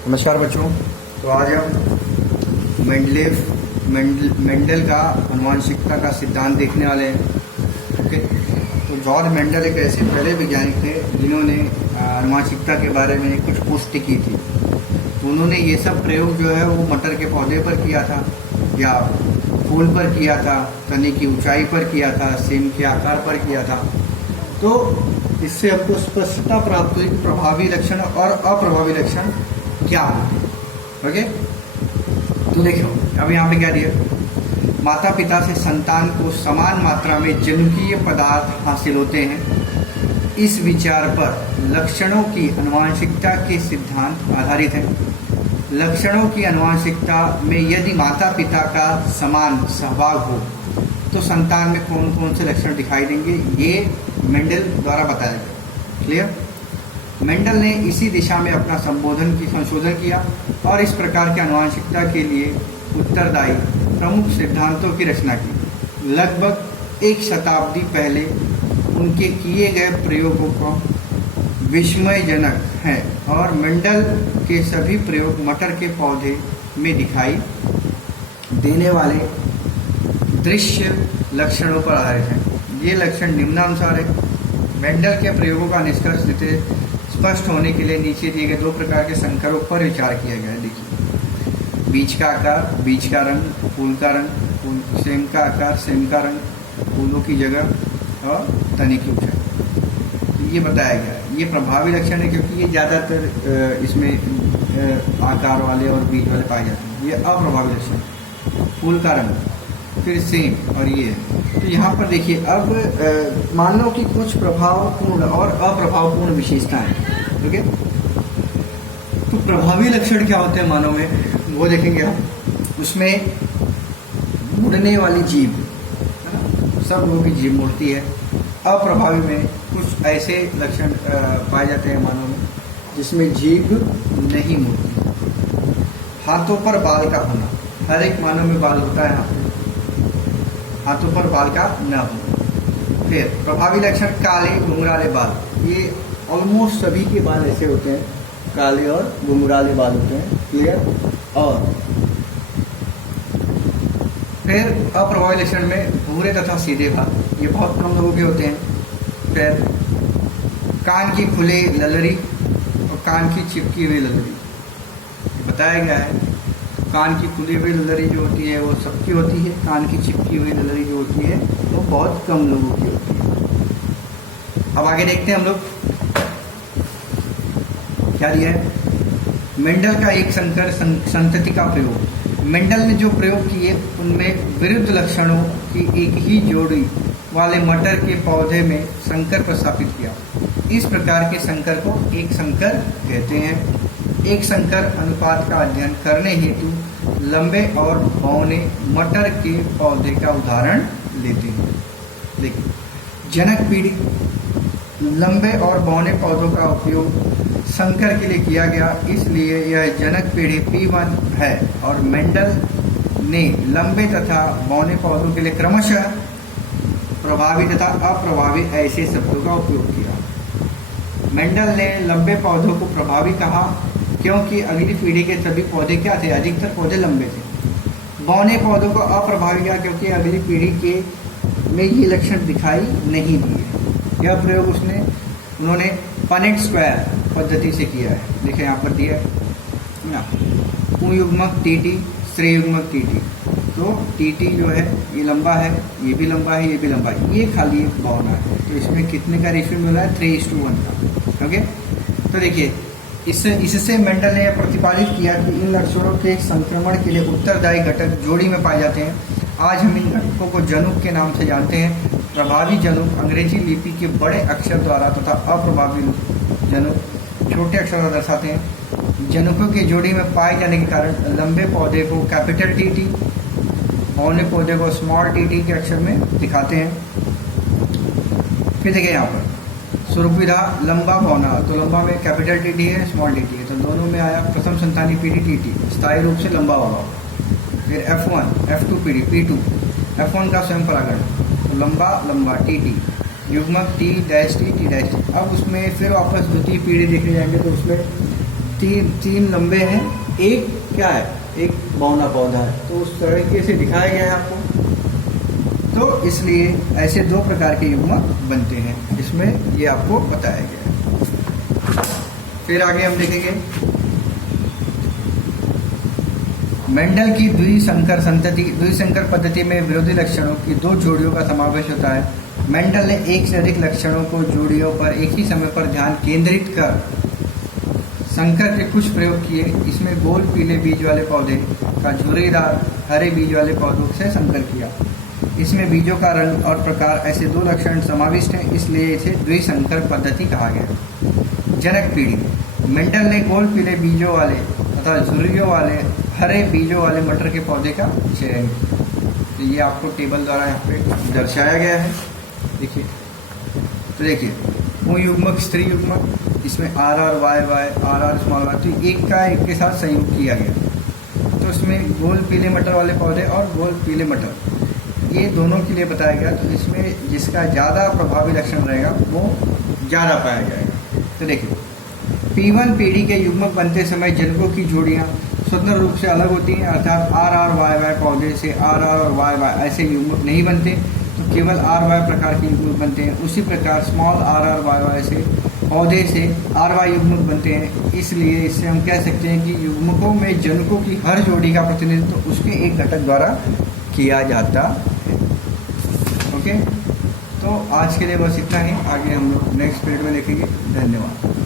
नमस्कार बच्चों। तो आज हम मेंडल का आनुवंशिकता का सिद्धांत देखने वाले हैं। ओके, तो जॉर्ज मेंडल एक ऐसे पहले वैज्ञानिक थे जिन्होंने आनुवंशिकता के बारे में कुछ पुष्टि की थी। उन्होंने ये सब प्रयोग जो है वो मटर के पौधे पर किया था, या फूल पर किया था, तने की ऊंचाई पर किया था, सेम के आकार पर किया था। तो इससे हमको स्पष्टता प्राप्त हुई कि प्रभावी लक्षण और अप्रभावी लक्षण क्या होते हैं। ओके, तो देखो अब यहाँ पे क्या दिया, माता पिता से संतान को समान मात्रा में जनुकीय पदार्थ हासिल होते हैं। इस विचार पर लक्षणों की आनुवंशिकता के सिद्धांत आधारित है। लक्षणों की आनुवंशिकता में यदि माता पिता का समान सहभाग हो तो संतान में कौन कौन से लक्षण दिखाई देंगे, ये मेंडल द्वारा बताया गया। क्लियर? मेंडल ने इसी दिशा में अपना संशोधन किया और इस प्रकार की आनुवंशिकता के लिए उत्तरदायी प्रमुख सिद्धांतों की रचना की। लगभग एक शताब्दी पहले उनके किए गए प्रयोगों को विस्मयजनक हैं और मेंडल के सभी प्रयोग मटर के पौधे में दिखाई देने वाले दृश्य लक्षणों पर आधारित हैं। ये लक्षण निम्नानुसार है। मेंडल के प्रयोगों का निष्कर्ष देते स्पष्ट होने के लिए नीचे दिए गए दो प्रकार के संकरों पर विचार किया गया है। देखिए, बीज का आकार, बीज का रंग, फूल का रंग, सेम का आकार, सेम का रंग, फूलों की जगह और तने की ऊंचाई, ये बताया गया है। ये प्रभावी लक्षण है क्योंकि ये ज़्यादातर इसमें आकार वाले और बीज वाले पाए जाते हैं। ये अप्रभावी लक्षण, फूल का रंग, फिर सेम और ये। तो यहाँ पर देखिए, अब मानव की कुछ प्रभावपूर्ण और अप्रभावपूर्ण विशेषताएं। ओके, तो प्रभावी लक्षण क्या होते हैं मानव में, वो देखेंगे हम। उसमें मुड़ने वाली जीभ, है ना, सब लोगों की जीभ मुड़ती है। अप्रभावी में कुछ ऐसे लक्षण पाए जाते हैं मानव में जिसमें जीभ नहीं मुड़ती। हाथों पर बाल का होना, हर एक मानव में बाल होता है, हाथों पर बाल का न हो। फिर प्रभावी लक्षण काले घुंघराले बाल, ये ऑलमोस्ट सभी के बाल ऐसे होते हैं, काले और घुंघराले बाल होते हैं। क्लियर? और फिर अप्रभावी लक्षण में भूरे तथा सीधे बाल, ये बहुत कम लोगों के होते हैं। फिर कान की खुले ललरी और कान की चिपकी हुई ललरी, बताया गया है। कान की खुली हुई ललरी जो होती है वो सबकी होती है, कान की चिपकी हुई ललरी जो होती है वो बहुत कम लोगों की होती है। अब आगे देखते हैं हम लोग क्या दिया है। मेंडल का एक संकर संतति का प्रयोग। मेंडल ने जो प्रयोग किए उनमें विरुद्ध लक्षणों की एक ही जोड़ी वाले मटर के पौधे में संकर प्रस्थापित किया। इस प्रकार के संकर को एक संकर कहते हैं। एक संकर अनुपात का अध्ययन करने हेतु लंबे और बौने मटर के पौधे का उदाहरण लेते हैं। देखिए, जनक पीढ़ी लंबे और बौने पौधों का उपयोग संकर के लिए किया गया, इसलिए यह जनक पीढ़ी P1 है। और मेंडल ने लंबे तथा बौने पौधों के लिए क्रमशः प्रभावी तथा अप्रभावी ऐसे शब्दों का उपयोग किया। मेंडल ने लंबे पौधों को प्रभावी कहा क्योंकि अगली पीढ़ी के सभी पौधे क्या थे, अधिकतर पौधे लंबे थे। बौने पौधों को अप्रभावी किया क्योंकि अगली पीढ़ी के में ये लक्षण दिखाई नहीं दिए। यह प्रयोग उन्होंने पनेट स्क्वायर पद्धति से किया है। देखिए यहाँ पर दिया है, युग्मक टीटी, श्रेय युग्मक टीटी। तो टीटी जो है ये लंबा है, ये भी लंबा है, ये भी लंबा है, ये खाली बौना है। तो इसमें कितने का रेशियो मिला है, 3:1 का। ओके, तो देखिए, इससे मेंडल ने प्रतिपादित किया कि इन लक्षणों के संक्रमण के लिए उत्तरदायी घटक जोड़ी में पाए जाते हैं। आज हम इन घटकों को जनुक के नाम से जानते हैं। प्रभावी जनुक अंग्रेजी लिपि के बड़े अक्षर द्वारा तथा अप्रभावी जनुक छोटे अक्षर द्वारा दर्शाते हैं। जनुकों के जोड़ी में पाए जाने के कारण लंबे पौधे को कैपिटल टीटी, बौने पौधे को स्मॉल टीटी के अक्षर में दिखाते हैं। फिर देखिए यहाँ पर सुरविधा लंबा बौना, तो लंबा में कैपिटल टीटी है, स्मॉल टीटी है, तो दोनों में आया प्रथम संतानी पीढ़ी टीटी, स्थायी रूप से लंबा होगा। फिर F1, F2 पीढ़ी P2, F1 का स्वयं परागण, तो लंबा लंबा टीटी, युग्मक T dash T T dash T। अब उसमें फिर वापस द्वितीय पीढ़ी देखने जाएंगे तो उसमें तीन लंबे हैं, एक क्या है, एक बौना पौधा है। तो उस तरीके से दिखाया गया है आपको। तो इसलिए ऐसे दो प्रकार के युग्मक बनते हैं, इसमें ये आपको बताया गया है। फिर आगे हम देखेंगे मेंडल की द्विसंकर पद्धति में विरोधी लक्षणों की दो जोड़ियों का समावेश होता है। मेंडल ने एक से अधिक लक्षणों को जोड़ियों पर एक ही समय पर ध्यान केंद्रित कर संकर के कुछ प्रयोग किए। इसमें गोल पीले बीज वाले पौधे का झुर्रीदार हरे बीज वाले पौधों से संकर किया। इसमें बीजों का रंग और प्रकार ऐसे दो लक्षण समाविष्ट हैं, इसलिए इसे द्विसंकर पद्धति कहा गया। जनक पीढ़ी मेंडल ने गोल पीले बीजों वाले तथा झुर्रियों वाले हरे बीजों वाले मटर के पौधे का चयन किया। तो ये आपको टेबल द्वारा यहाँ पे दर्शाया गया है। देखिए, तो देखिए युग्मक स्त्री युग्मक, इसमें RR स्मॉल y, तो एक का एक के साथ संयुक्त किया गया। तो इसमें गोल पीले मटर वाले पौधे और गोल पीले मटर, ये दोनों के लिए बताया गया। तो इसमें जिसका ज़्यादा प्रभावी लक्षण रहेगा वो ज़्यादा पाया जाएगा। तो देखिए, P1 पीढ़ी के युग्मक बनते समय जनकों की जोड़ियाँ स्वतंत्र रूप से अलग होती हैं, अर्थात RR पौधे से RR और YY ऐसे युग्मक नहीं बनते, तो केवल RY प्रकार के युग्मक बनते हैं। उसी प्रकार स्मॉल RR से पौधे से RY युग्मक बनते हैं। इसलिए इससे हम कह सकते हैं कि युग्मकों में जनकों की हर जोड़ी का प्रतिनिधित्व उसके एक घटक द्वारा किया जाता है। ओके, तो आज के लिए बस इतना ही। आगे हम लोग नेक्स्ट पीरियड में देखेंगे। धन्यवाद।